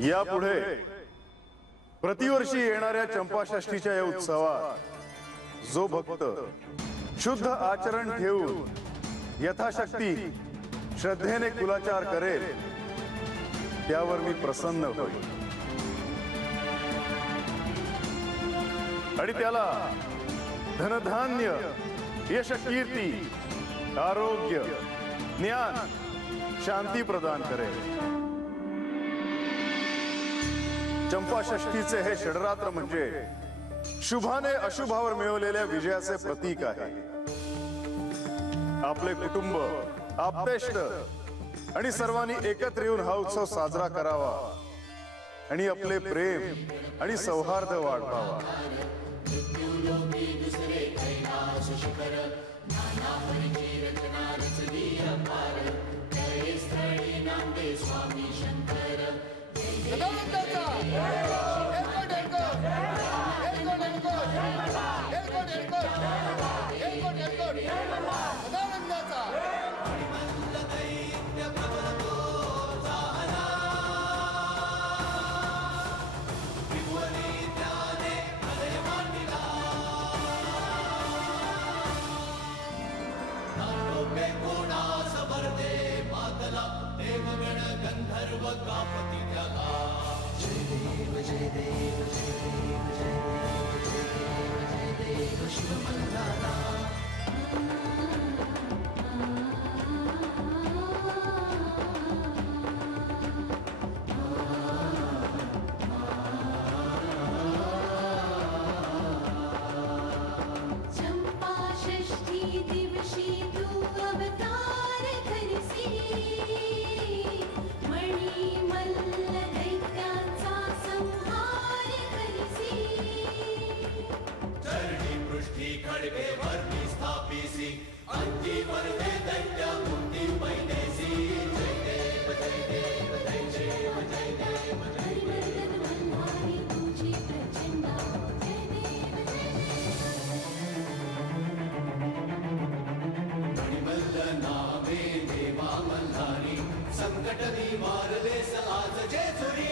यापुढे प्रतिवर्षी येणाऱ्या चंपाषष्ठीच्या या उत्सवात जो भक्त शुद्ध आचरण ठेवून यथाशक्ती श्रद्धेने कुलाचार करेल त्यावर मी प्रसन्न होईल आणि त्याला धनधान्य यश कीर्ती आरोग्य ज्ञान शांती प्रदान करेल। चंपाषष्ठीचे हे षडरात्र म्हणजे शुभाने अशुभावर मिळवलेल्या विजयाचे प्रतीक आहे। आपले कुटुंब आप्तेष्ट आणि सर्वांनी एकत्र येऊन हा उत्सव साजरा करावा आणि आपले प्रेम आणि सौहार्द वाढवावा। संकट निवारलेस आज जेजुरी